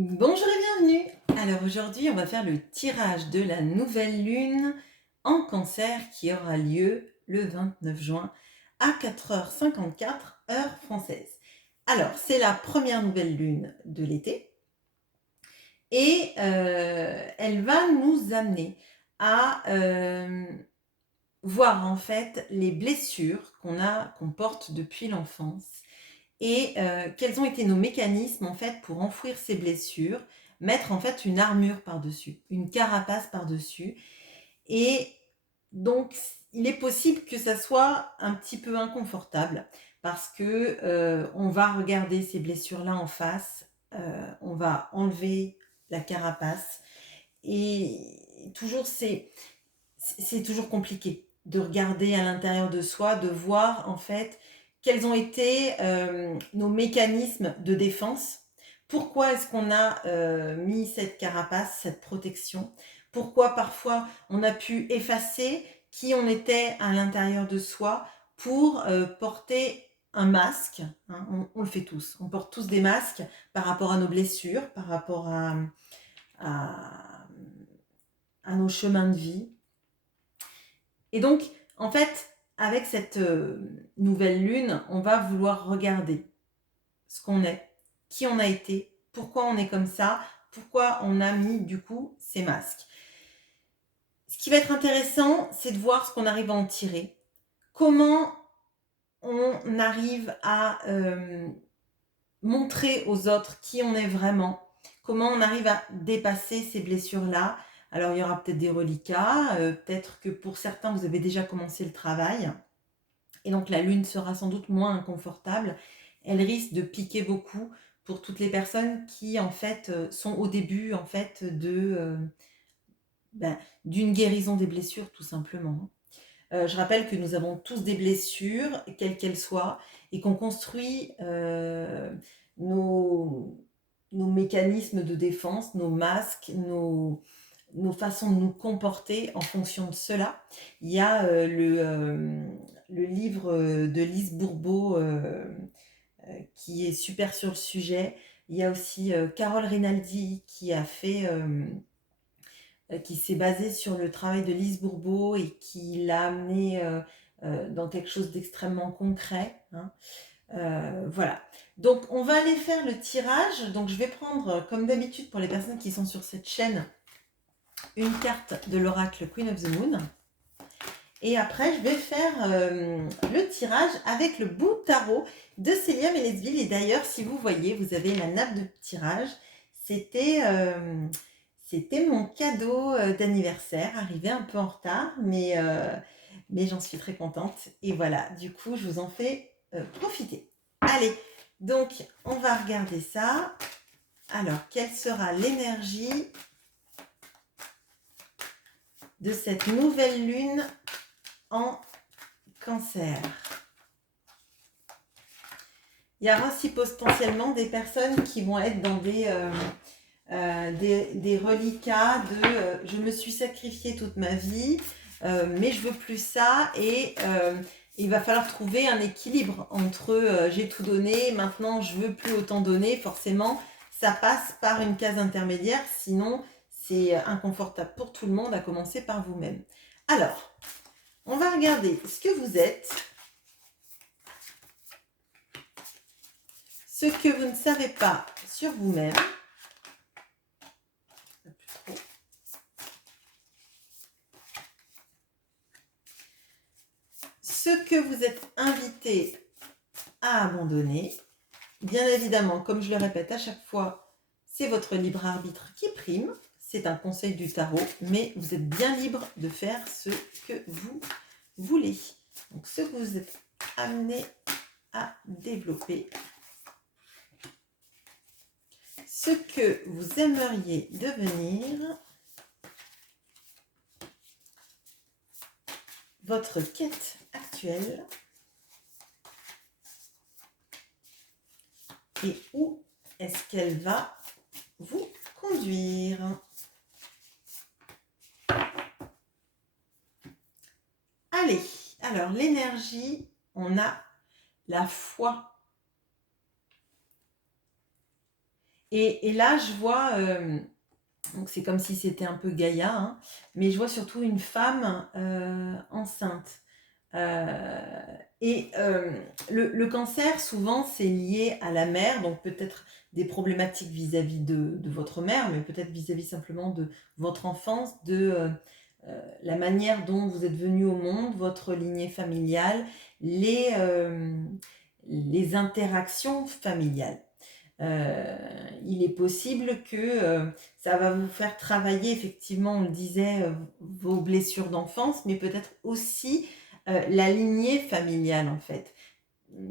Bonjour et bienvenue. Alors aujourd'hui, on va faire le tirage de la nouvelle lune en Cancer qui aura lieu le 29 juin à 4h54 heure française. Alors, c'est la première nouvelle lune de l'été et elle va nous amener à voir en fait les blessures qu'on porte depuis l'enfance et quels ont été nos mécanismes en fait pour enfouir ces blessures, mettre en fait une armure par-dessus, une carapace par-dessus. Et donc il est possible que ça soit un petit peu inconfortable parce que on va regarder ces blessures-là en face, on va enlever la carapace et toujours c'est toujours compliqué de regarder à l'intérieur de soi, de voir en fait quels ont été nos mécanismes de défense. Pourquoi est-ce qu'on a mis cette carapace, cette protection? Pourquoi parfois on a pu effacer qui on était à l'intérieur de soi pour porter un masque, hein, on le fait tous, on porte tous des masques par rapport à nos blessures, par rapport à, à nos chemins de vie. Et donc, en fait, avec cette nouvelle lune, on va vouloir regarder ce qu'on est, qui on a été, pourquoi on est comme ça, pourquoi on a mis du coup ces masques. Ce qui va être intéressant, c'est de voir ce qu'on arrive à en tirer. Comment on arrive à montrer aux autres qui on est vraiment, comment on arrive à dépasser ces blessures-là. Alors, il y aura peut-être des reliquats, peut-être que pour certains, vous avez déjà commencé le travail. Et donc la lune sera sans doute moins inconfortable. Elle risque de piquer beaucoup pour toutes les personnes qui en fait sont au début en fait d'une guérison des blessures tout simplement. Je rappelle que nous avons tous des blessures, quelles qu'elles soient, et qu'on construit nos, nos mécanismes de défense, nos masques, nos façons de nous comporter en fonction de cela. Il y a le livre de Lise Bourbeau qui est super sur le sujet. Il y a aussi Carole Rinaldi qui s'est basée sur le travail de Lise Bourbeau et qui l'a amené dans quelque chose d'extrêmement concret. Hein. Voilà. Donc on va aller faire le tirage. Donc je vais prendre, comme d'habitude pour les personnes qui sont sur cette chaîne, une carte de l'oracle Queen of the Moon. Et après, je vais faire le tirage avec le bout tarot de Célia Mélesville. Et d'ailleurs, si vous voyez, vous avez la nappe de tirage. C'était mon cadeau d'anniversaire, arrivé un peu en retard, mais j'en suis très contente. Et voilà, du coup, je vous en fais profiter. Allez, donc, on va regarder ça. Alors, quelle sera l'énergie de cette nouvelle lune en Cancer? Il y aura aussi potentiellement des personnes qui vont être dans des reliquats de je me suis sacrifiée toute ma vie, mais je veux plus ça et il va falloir trouver un équilibre entre j'ai tout donné, maintenant je veux plus autant donner. Forcément, ça passe par une case intermédiaire, sinon c'est inconfortable pour tout le monde, à commencer par vous-même. Alors, on va regarder ce que vous êtes. Ce que vous ne savez pas sur vous-même. Ce que vous êtes invité à abandonner. Bien évidemment, comme je le répète à chaque fois, c'est votre libre arbitre qui prime. C'est un conseil du tarot, mais vous êtes bien libre de faire ce que vous voulez. Donc, ce que vous êtes amené à développer. Ce que vous aimeriez devenir. Votre quête actuelle. Et où est-ce qu'elle va vous conduire? Allez, alors l'énergie, on a la foi. Et là, je vois, donc c'est comme si c'était un peu Gaïa, hein, mais je vois surtout une femme enceinte. Euh, et le cancer, souvent, c'est lié à la mère, donc peut-être des problématiques vis-à-vis de votre mère, mais peut-être vis-à-vis simplement de votre enfance, de la manière dont vous êtes venu au monde, votre lignée familiale, les, euh, les interactions familiales. Euh, il est possible que ça va vous faire travailler, effectivement, on le disait, vos blessures d'enfance, mais peut-être aussi la lignée familiale, en fait.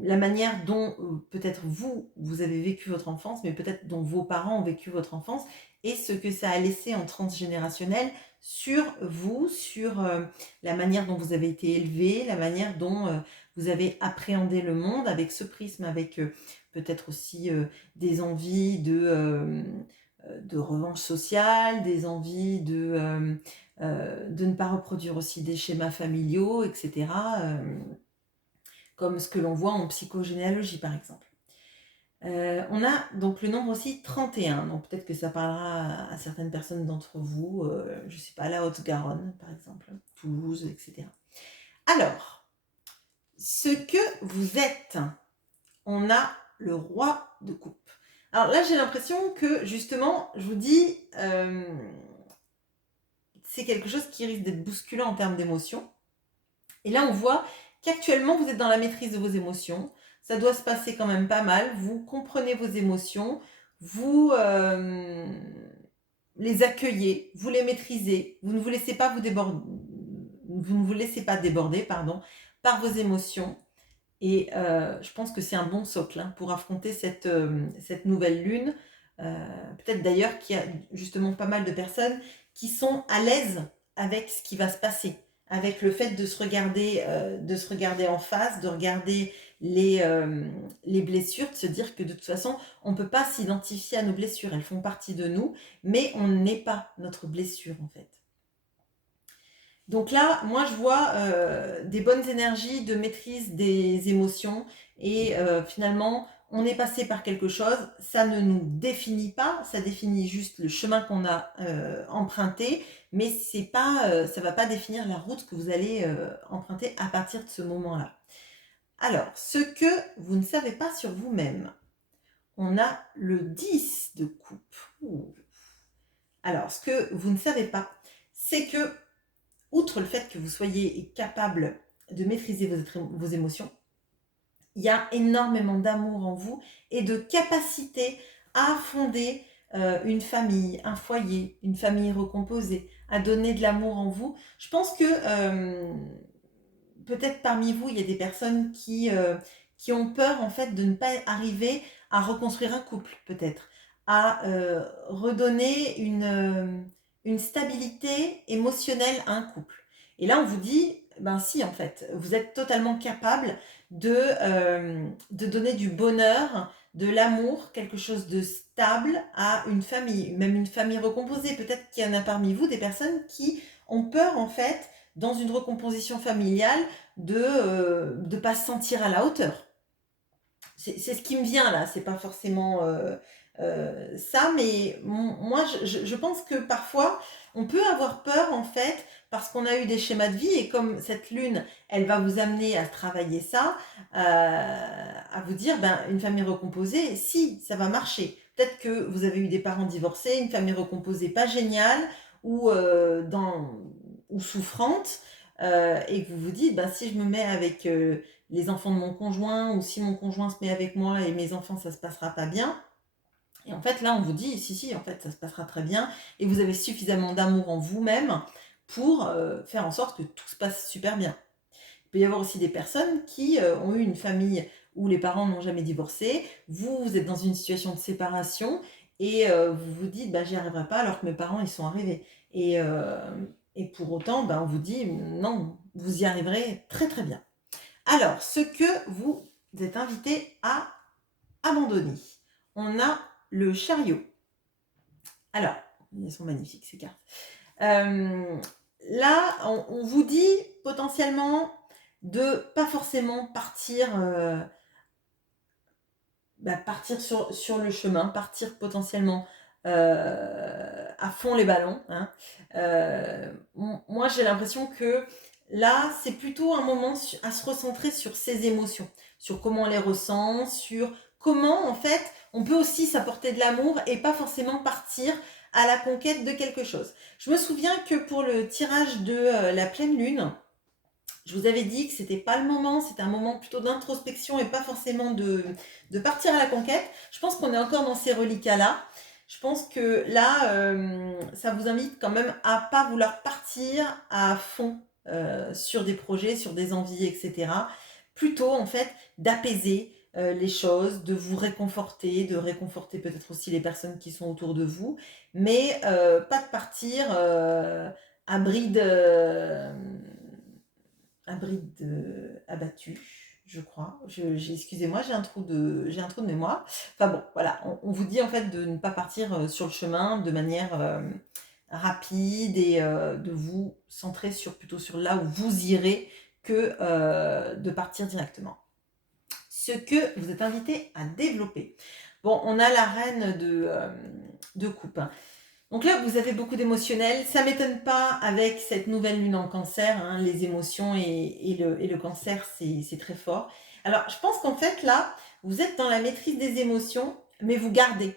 La manière dont peut-être vous avez vécu votre enfance, mais peut-être dont vos parents ont vécu votre enfance, et ce que ça a laissé en transgénérationnel sur vous, sur la manière dont vous avez été élevé, la manière dont vous avez appréhendé le monde avec ce prisme, avec peut-être aussi des envies de revanche sociale, des envies de ne pas reproduire aussi des schémas familiaux, etc. Comme ce que l'on voit en psychogénéalogie par exemple. On a donc le nombre aussi 31, donc peut-être que ça parlera à certaines personnes d'entre vous, je ne sais pas, la Haute-Garonne par exemple, Toulouse, etc. Alors, ce que vous êtes, on a le roi de coupe. Alors là, j'ai l'impression que justement, je vous dis, c'est quelque chose qui risque d'être bousculant en termes d'émotions. Et là, on voit qu'actuellement, vous êtes dans la maîtrise de vos émotions. Ça doit se passer quand même pas mal. Vous comprenez vos émotions, vous les accueillez, vous les maîtrisez. Vous ne vous laissez pas vous ne vous laissez pas déborder, pardon, par vos émotions. Et je pense que c'est un bon socle hein, pour affronter cette nouvelle lune. Peut-être d'ailleurs qu'il y a justement pas mal de personnes qui sont à l'aise avec ce qui va se passer, avec le fait de se regarder en face, de regarder les blessures, de se dire que de toute façon, on ne peut pas s'identifier à nos blessures, elles font partie de nous, mais on n'est pas notre blessure en fait. Donc là, moi, je vois des bonnes énergies de maîtrise des émotions et finalement, on est passé par quelque chose, ça ne nous définit pas, ça définit juste le chemin qu'on a emprunté, mais c'est pas, ça ne va pas définir la route que vous allez emprunter à partir de ce moment-là. Alors, ce que vous ne savez pas sur vous-même, on a le 10 de coupe. Ouh. Alors, ce que vous ne savez pas, c'est que outre le fait que vous soyez capable de maîtriser vos émotions, il y a énormément d'amour en vous et de capacité à fonder une famille, un foyer, une famille recomposée, à donner de l'amour en vous. Je pense que peut-être parmi vous, il y a des personnes qui ont peur en fait de ne pas arriver à reconstruire un couple, peut-être, à redonner une stabilité émotionnelle à un couple. Et là, on vous dit, ben si, en fait, vous êtes totalement capable de donner du bonheur, de l'amour, quelque chose de stable à une famille, même une famille recomposée. Peut-être qu'il y en a parmi vous des personnes qui ont peur, en fait, dans une recomposition familiale, de pas se sentir à la hauteur. C'est ce qui me vient là, c'est pas forcément ça, mais moi je pense que parfois on peut avoir peur en fait parce qu'on a eu des schémas de vie et comme cette lune, elle va vous amener à travailler ça, à vous dire ben une famille recomposée, si ça va marcher. Peut-être que vous avez eu des parents divorcés, une famille recomposée pas géniale ou ou souffrante et que vous vous dites ben si je me mets avec les enfants de mon conjoint ou si mon conjoint se met avec moi et mes enfants, ça se passera pas bien. Et en fait, là, on vous dit, si, si, en fait, ça se passera très bien et vous avez suffisamment d'amour en vous-même pour faire en sorte que tout se passe super bien. Il peut y avoir aussi des personnes qui ont eu une famille où les parents n'ont jamais divorcé, vous êtes dans une situation de séparation et vous vous dites, bah, j'y arriverai pas alors que mes parents, ils sont arrivés. Et pour autant, bah, on vous dit, non, vous y arriverez très très bien. Alors, ce que vous êtes invité à abandonner. On a le chariot. Alors, elles sont magnifiques ces cartes. Là, on vous dit potentiellement de pas forcément partir partir sur le chemin, partir potentiellement à fond les ballons, hein. Moi, j'ai l'impression que là, c'est plutôt un moment à se recentrer sur ses émotions, sur comment on les ressent, sur comment, en fait, on peut aussi s'apporter de l'amour et pas forcément partir à la conquête de quelque chose. Je me souviens que pour le tirage de la pleine lune, je vous avais dit que c'était pas le moment, c'était un moment plutôt d'introspection et pas forcément de partir à la conquête. Je pense qu'on est encore dans ces reliquats-là. Je pense que là, ça vous invite quand même à pas vouloir partir à fond sur des projets, sur des envies, etc. Plutôt, en fait, d'apaiser les choses, de vous réconforter, de réconforter peut-être aussi les personnes qui sont autour de vous, mais pas de partir à bride un bride abattu, je crois. Excusez-moi, j'ai un trou de mémoire. Enfin bon, voilà, on vous dit en fait de ne pas partir sur le chemin de manière rapide et de vous centrer plutôt sur là où vous irez que de partir directement. Ce que vous êtes invité à développer. Bon, on a la reine de coupe. Donc là, vous avez beaucoup d'émotionnel. Ça ne m'étonne pas avec cette nouvelle lune en cancer, hein, les émotions et le cancer, c'est très fort. Alors, je pense qu'en fait, là, vous êtes dans la maîtrise des émotions, mais vous gardez.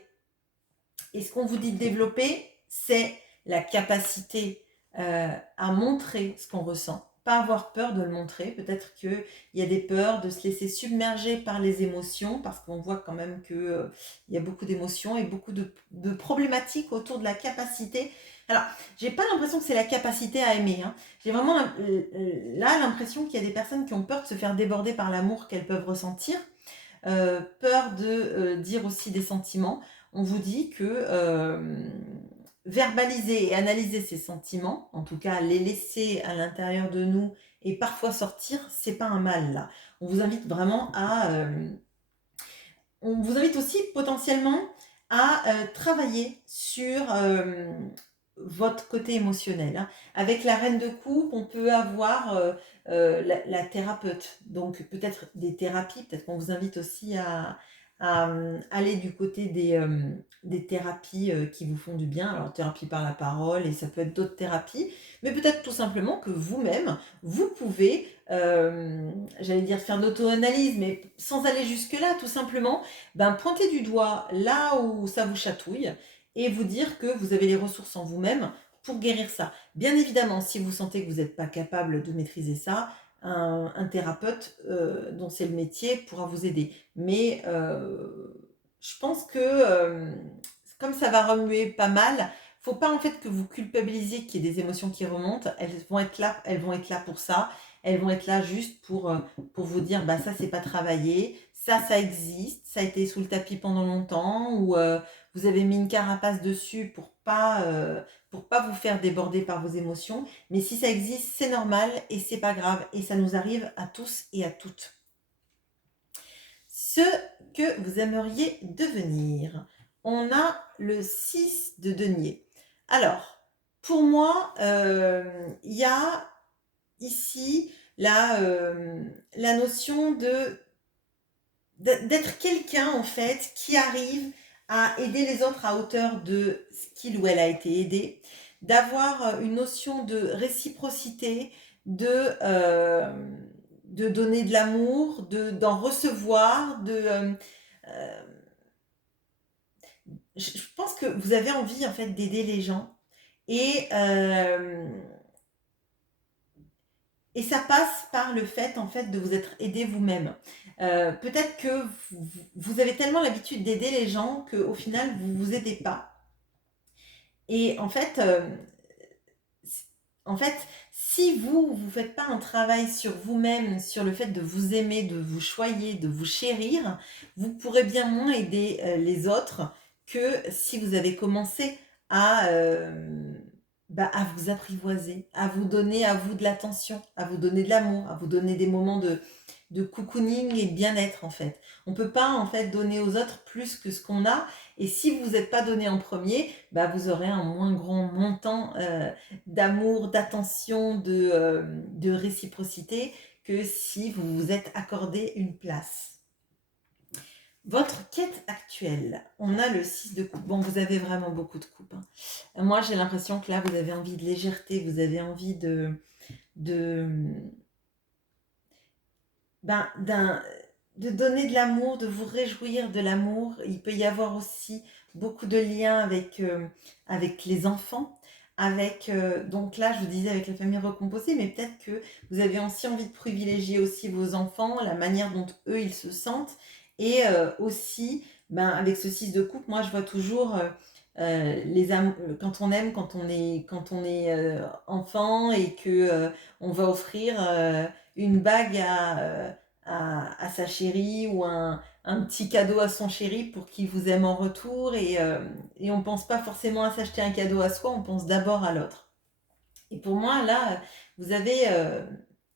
Et ce qu'on vous dit de développer, c'est la capacité à montrer ce qu'on ressent. Pas avoir peur de le montrer. Peut-être qu'il y a des peurs de se laisser submerger par les émotions, parce qu'on voit quand même qu'il y a beaucoup d'émotions et beaucoup de problématiques autour de la capacité. Alors, j'ai pas l'impression que c'est la capacité à aimer, hein. J'ai vraiment là l'impression qu'il y a des personnes qui ont peur de se faire déborder par l'amour qu'elles peuvent ressentir, peur de dire aussi des sentiments. On vous dit que verbaliser et analyser ces sentiments, en tout cas les laisser à l'intérieur de nous et parfois sortir, c'est pas un mal là. On vous invite vraiment on vous invite aussi potentiellement à travailler sur votre côté émotionnel, hein. Avec la reine de coupe, on peut avoir la thérapeute. Donc peut-être des thérapies, peut-être qu'on vous invite aussi à aller du côté des thérapies qui vous font du bien. Alors thérapie par la parole et ça peut être d'autres thérapies, mais peut-être tout simplement que vous-même, vous pouvez, j'allais dire faire de l'auto-analyse, mais sans aller jusque-là, tout simplement, pointer du doigt là où ça vous chatouille et vous dire que vous avez les ressources en vous-même pour guérir ça. Bien évidemment, si vous sentez que vous n'êtes pas capable de maîtriser ça, un thérapeute dont c'est le métier pourra vous aider. Mais je pense que comme ça va remuer pas mal, faut pas en fait que vous culpabilisiez qu'il y ait des émotions qui remontent. Elles vont être là pour ça. Elles vont être là juste pour vous dire, ça c'est pas travaillé, ça existe, ça a été sous le tapis pendant longtemps, ou vous avez mis une carapace dessus pour pas vous faire déborder par vos émotions. Mais si ça existe, c'est normal et c'est pas grave. Et ça nous arrive à tous et à toutes. Ce que vous aimeriez devenir. On a le 6 de denier. Alors, pour moi, il y a ici la notion d'être quelqu'un en fait qui arrive à aider les autres à hauteur de ce qu'il ou elle a été aidé, d'avoir une notion de réciprocité, de donner de l'amour, d'en recevoir, euh, je pense que vous avez envie en fait d'aider les gens et et ça passe par le fait, en fait, de vous être aidé vous-même. Peut-être que vous avez tellement l'habitude d'aider les gens qu'au final, vous vous aidez pas. Et en fait, si vous faites pas un travail sur vous-même, sur le fait de vous aimer, de vous choyer, de vous chérir, vous pourrez bien moins aider les autres que si vous avez commencé à, à vous apprivoiser, à vous donner à vous de l'attention, à vous donner de l'amour, à vous donner des moments de cocooning et de bien-être en fait. On peut pas en fait donner aux autres plus que ce qu'on a et si vous n'êtes pas donné en premier, vous aurez un moins grand montant d'amour, d'attention, de réciprocité que si vous vous êtes accordé une place. Votre quête actuelle, on a le 6 de coupe. Bon, vous avez vraiment beaucoup de coupes, hein. Moi, j'ai l'impression que là, vous avez envie de légèreté, vous avez envie de, ben, de donner de l'amour, de vous réjouir de l'amour. Il peut y avoir aussi beaucoup de liens avec les enfants, donc là, je vous disais avec la famille recomposée, mais peut-être que vous avez aussi envie de privilégier aussi vos enfants, la manière dont eux, ils se sentent. Et aussi, ben, avec ce 6 de coupe, moi, je vois toujours quand on aime, quand on est enfant et que on va offrir une bague à sa chérie ou un petit cadeau à son chéri pour qu'il vous aime en retour et on pense pas forcément à s'acheter un cadeau à soi, on pense d'abord à l'autre. Et pour moi, là, vous avez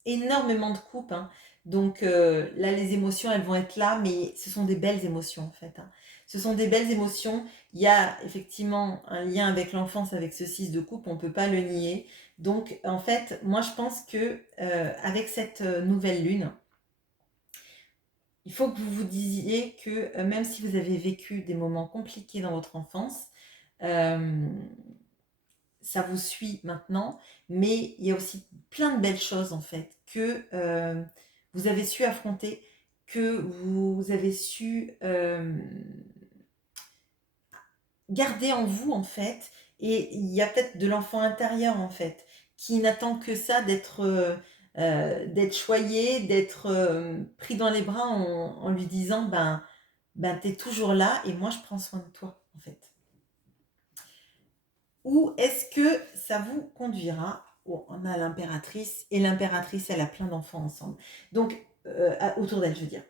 énormément de coupes, hein. Donc là, les émotions, elles vont être là, mais ce sont des belles émotions en fait, hein. Ce sont des belles émotions. Il y a effectivement un lien avec l'enfance, avec ce 6 de coupe, on ne peut pas le nier. Donc en fait, moi je pense que avec cette nouvelle lune, il faut que vous vous disiez que même si vous avez vécu des moments compliqués dans votre enfance, euh, ça vous suit maintenant, mais il y a aussi plein de belles choses en fait que vous avez su affronter, que vous avez su garder en vous en fait, et il y a peut-être de l'enfant intérieur en fait qui n'attend que ça d'être choyé, d'être pris dans les bras en lui disant ben t'es toujours là et moi je prends soin de toi en fait. Ou est-ce que ça vous conduira, oh, on a l'impératrice, et l'impératrice, elle a plein d'enfants ensemble. Donc, autour d'elle, je veux dire.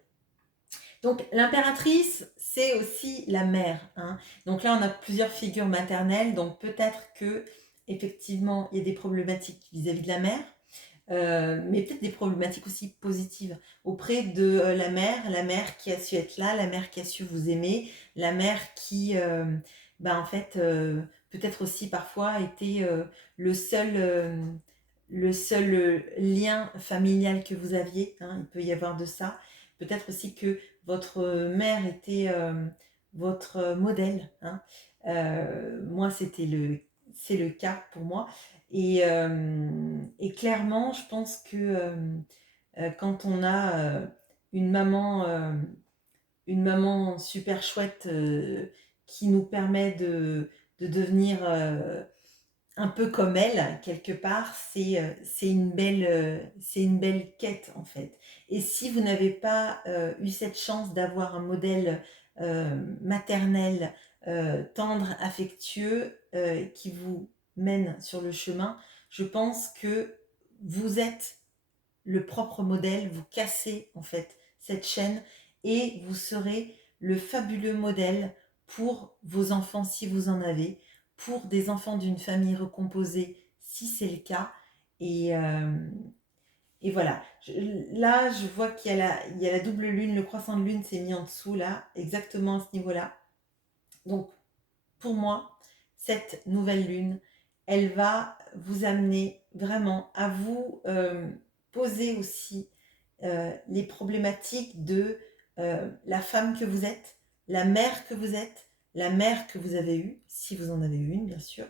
Donc, l'impératrice, c'est aussi la mère, hein. Donc là, on a plusieurs figures maternelles. Donc, peut-être que, effectivement, il y a des problématiques vis-à-vis de la mère, mais peut-être des problématiques aussi positives auprès de la mère qui a su être là, la mère qui a su vous aimer, la mère qui, en fait, peut-être aussi parfois était le seul lien familial que vous aviez, hein, il peut y avoir de ça. Peut-être aussi que votre mère était votre modèle, hein. Moi, c'est le cas pour moi. Et clairement, je pense que quand on a une maman super chouette qui nous permet de devenir un peu comme elle, quelque part, c'est une belle quête en fait. Et si vous n'avez pas eu cette chance d'avoir un modèle maternel, tendre, affectueux, qui vous mène sur le chemin, je pense que vous êtes le propre modèle, vous cassez en fait cette chaîne et vous serez le fabuleux modèle pour vos enfants si vous en avez, pour des enfants d'une famille recomposée si c'est le cas. Et, euh, et voilà. Là, je vois il y a la double lune, le croissant de lune s'est mis en dessous là, exactement à ce niveau-là. Donc pour moi, cette nouvelle lune, elle va vous amener vraiment à vous poser aussi les problématiques de la femme que vous êtes, la mère que vous êtes, la mère que vous avez eue, si vous en avez eu une bien sûr,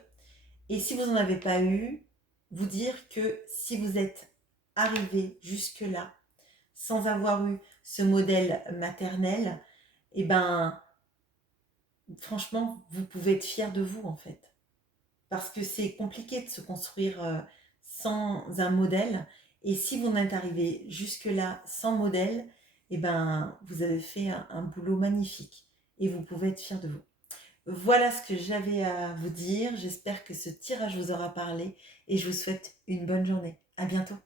et si vous n'en avez pas eu, vous dire que si vous êtes arrivé jusque-là sans avoir eu ce modèle maternel, eh ben franchement, vous pouvez être fier de vous en fait. Parce que c'est compliqué de se construire sans un modèle. Et si vous en êtes arrivé jusque-là sans modèle, eh ben, vous avez fait un boulot magnifique. Et vous pouvez être fier de vous. Voilà ce que j'avais à vous dire. J'espère que ce tirage vous aura parlé. Et je vous souhaite une bonne journée. À bientôt.